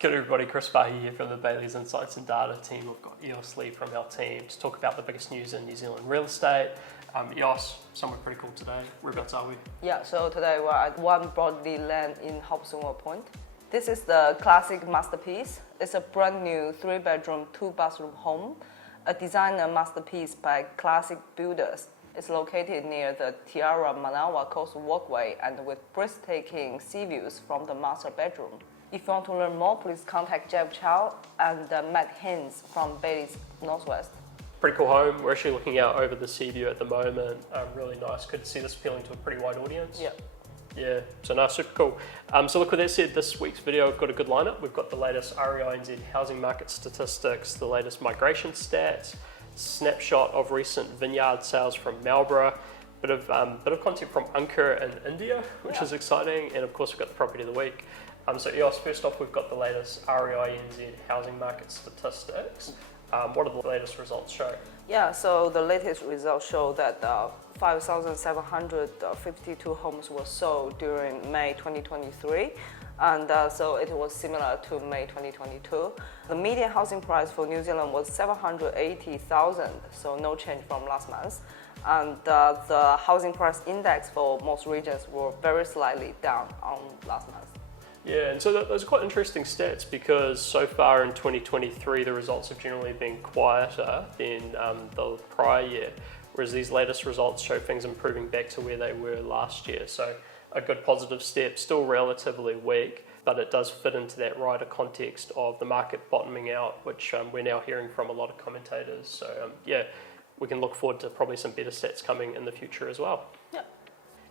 Good everybody, Chris Farhi here from the Bayleys Insights Data team. We've got Eos Li from our team to talk about the biggest news in New Zealand real estate. Eos, somewhere pretty cool today. Whereabouts are we? Yeah, so today we're at One Brolly land in Hobsonville Point. This is the classic masterpiece. It's a brand new 3-bedroom, 2-bathroom home, a designer masterpiece by classic builders. It's located near the Tiara Manawa Coast Walkway and with breathtaking sea views from the master bedroom. If you want to learn more, please contact Jeff Chow and Matt Haynes from Bayleys Northwest. Pretty cool home. We're actually looking out over the sea view at the moment. Really nice. Could see this appealing to a pretty wide audience. Yeah, so nice, super cool. So look, with that said, this week's video, we've got a good lineup. We've got the latest REINZ housing market statistics, the latest migration stats, snapshot of recent vineyard sales from Marlborough, bit of content from Angkor in India, which is exciting, and of course we've got the property of the week. So Eos, first off, we've got the latest REINZ housing market statistics. What do the latest results show? Yeah, so the latest results show that 5,752 homes were sold during May 2023, and so it was similar to May 2022. The median housing price for New Zealand was 780,000, so no change from last month. And the housing price index for most regions were very slightly down on last month. Yeah, and so those are quite interesting stats because so far in 2023 the results have generally been quieter than the prior year, whereas these latest results show things improving back to where they were last year. So a good positive step, still relatively weak, but it does fit into that wider context of the market bottoming out, which we're now hearing from a lot of commentators. So yeah, we can look forward to probably some better stats coming in the future as well. Yeah.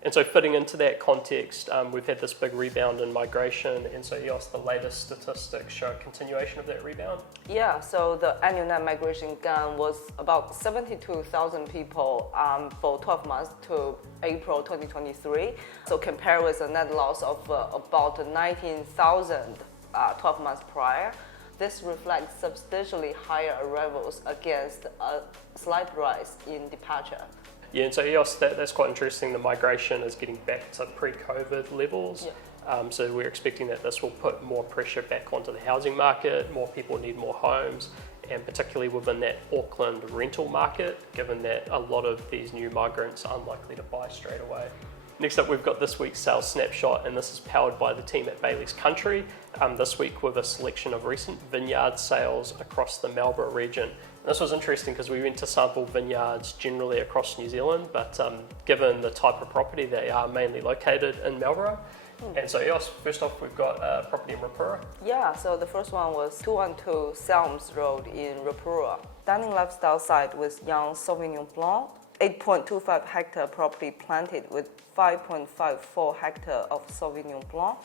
And so fitting into that context, we've had this big rebound in migration, and so Eos, the latest statistics show a continuation of that rebound? Yeah, so the annual net migration gain was about 72,000 people for 12 months to April 2023. So compared with a net loss of about 19,000 12 months prior, this reflects substantially higher arrivals against a slight rise in departure. Yeah, and so Eos, that's quite interesting. The migration is getting back to pre-COVID levels. Yeah. So we're expecting that this will put more pressure back onto the housing market. More people need more homes, and particularly within that Auckland rental market, given that a lot of these new migrants are unlikely to buy straight away. Next up, we've got this week's sales snapshot, and this is powered by the team at Bayleys Country. This week with a selection of recent vineyard sales across the Marlborough region. This was interesting because we went to sample vineyards generally across New Zealand, but given the type of property, they are mainly located in Marlborough. And so Eos, first off, we've got a property in Rapaura. Yeah, so the first one was 212 Selmes Road in Rapaura. Stunning lifestyle site with young Sauvignon Blanc, 8.25 hectare property planted with 5.54 hectare of Sauvignon Blanc,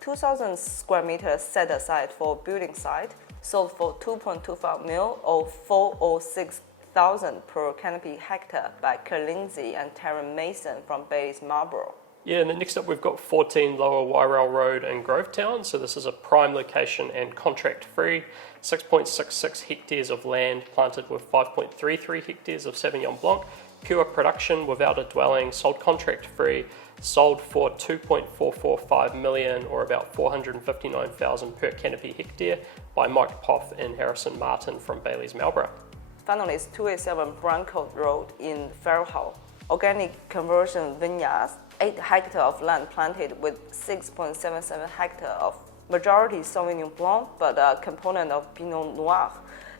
2,000 square meters set aside for building site, sold for 2.25 mil or 406,000 per canopy hectare by Lindsay and Taryn Mason from Bayleys Marlborough. Yeah, and then next up we've got 14 Lower Wairau Road in Grovetown. So this is a prime location and contract free, 6.66 hectares of land planted with 5.33 hectares of Sauvignon Blanc, pure production without a dwelling, sold contract free, sold for 2.445 million or about 459,000 per canopy hectare by Mike Poff and Harrison Martin from Bayleys Marlborough. Finally, it's 287 Brancott Road in Fairhall. Organic conversion vineyards, 8 hectares of land planted with 6.77 hectares of majority Sauvignon Blanc, but a component of Pinot Noir,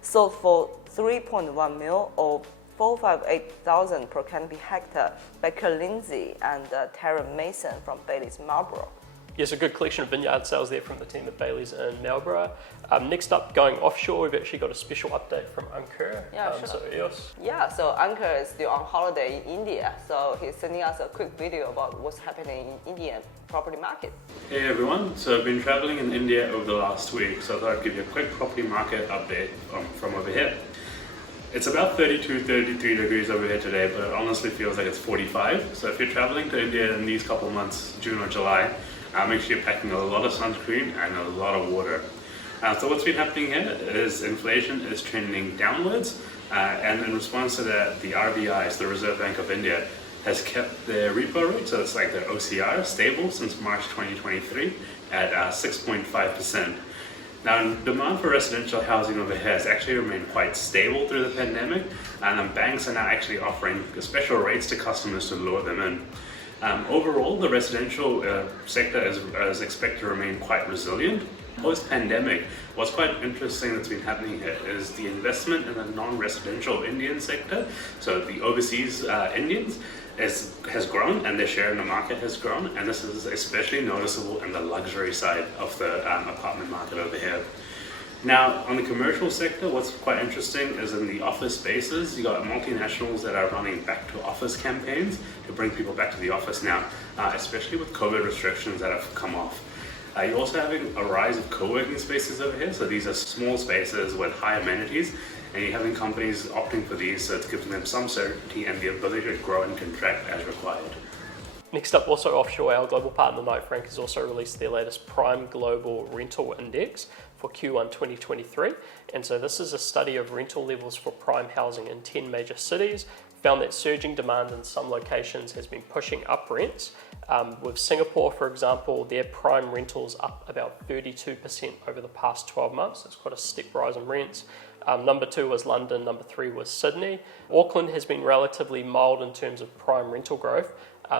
sold for 3.1 mil or 458,000 per canopy hectare by Lindsay and Taryn Mason from Bayleys Marlborough. Yes, a good collection of vineyard sales there from the team at Bayleys in Marlborough. Next up, going offshore, we've actually got a special update from Angkor. Sure. So Eos. Yeah, so Angkor is still on holiday in India, so he's sending us a quick video about what's happening in Indian property market. Hey everyone, so I've been traveling in India over the last week, so I thought I'd give you a quick property market update from over here. It's about 32, 33 degrees over here today, but it honestly feels like it's 45. So if you're traveling to India in these couple months, June or July, make sure you're packing a lot of sunscreen and a lot of water. So what's been happening here is inflation is trending downwards, and in response to that, the RBI, so the Reserve Bank of India, has kept their repo rate, so it's like their OCR, stable since March 2023 at 6.5%. Now, demand for residential housing over here has actually remained quite stable through the pandemic, and banks are now actually offering special rates to customers to lure them in. Overall, the residential sector is expected to remain quite resilient. Post-pandemic, what's quite interesting that's been happening here is the investment in the non-residential Indian sector, so the overseas Indians, has grown, and their share in the market has grown, and this is especially noticeable in the luxury side of the apartment market over here. Now, on the commercial sector, what's quite interesting is in the office spaces, you got multinationals that are running back to office campaigns to bring people back to the office now, especially with COVID restrictions that have come off. You're also having a rise of co-working spaces over here, so these are small spaces with high amenities, and you're having companies opting for these, so it's giving them some certainty and the ability to grow and contract as required. Next up, also offshore, our global partner Knight Frank has also released their latest Prime Global Rental Index for Q1 2023. And so this is a study of rental levels for prime housing in 10 major cities. Found that surging demand in some locations has been pushing up rents. With Singapore, for example, their prime rentals up about 32% over the past 12 months. It's quite a steep rise in rents. Number 2 was London, number 3 was Sydney. Auckland has been relatively mild in terms of prime rental growth,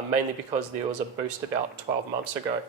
mainly because there was a boost about 12 months ago.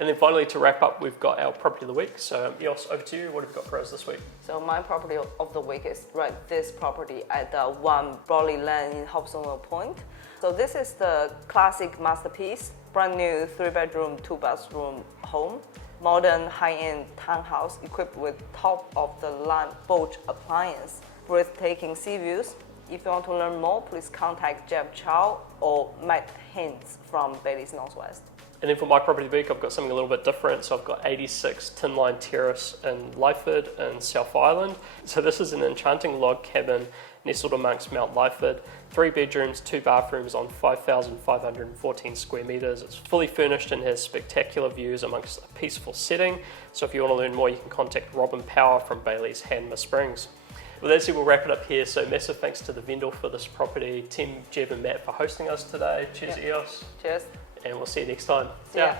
And then finally, to wrap up, we've got our property of the week. So Eos, over to you. What have you got for us this week? So my property of the week is this property at the 1 Brolly Lane in Hobsonville Point. So this is the classic masterpiece, brand new 3-bedroom, 2-bathroom home. Modern high-end townhouse equipped with top-of-the-line Bosch appliance, breathtaking sea views. If you want to learn more, please contact Jeff Chow or Matt Hintz from Bayleys Northwest. And then for my property of the week, I've got something a little bit different. So I've got 86 Tin Line Terrace in Lyford in South Island. So this is an enchanting log cabin nestled amongst Mount Lyford. 3 bedrooms, 2 bathrooms on 5,514 square metres. It's fully furnished and has spectacular views amongst a peaceful setting. So if you want to learn more, you can contact Robin Power from Bayleys Hanmer Springs. Well, that's it. We'll wrap it up here. So massive thanks to the vendor for this property, Tim, Jeb and Matt for hosting us today. Cheers, Eos. Cheers. And we'll see you next time. Yeah.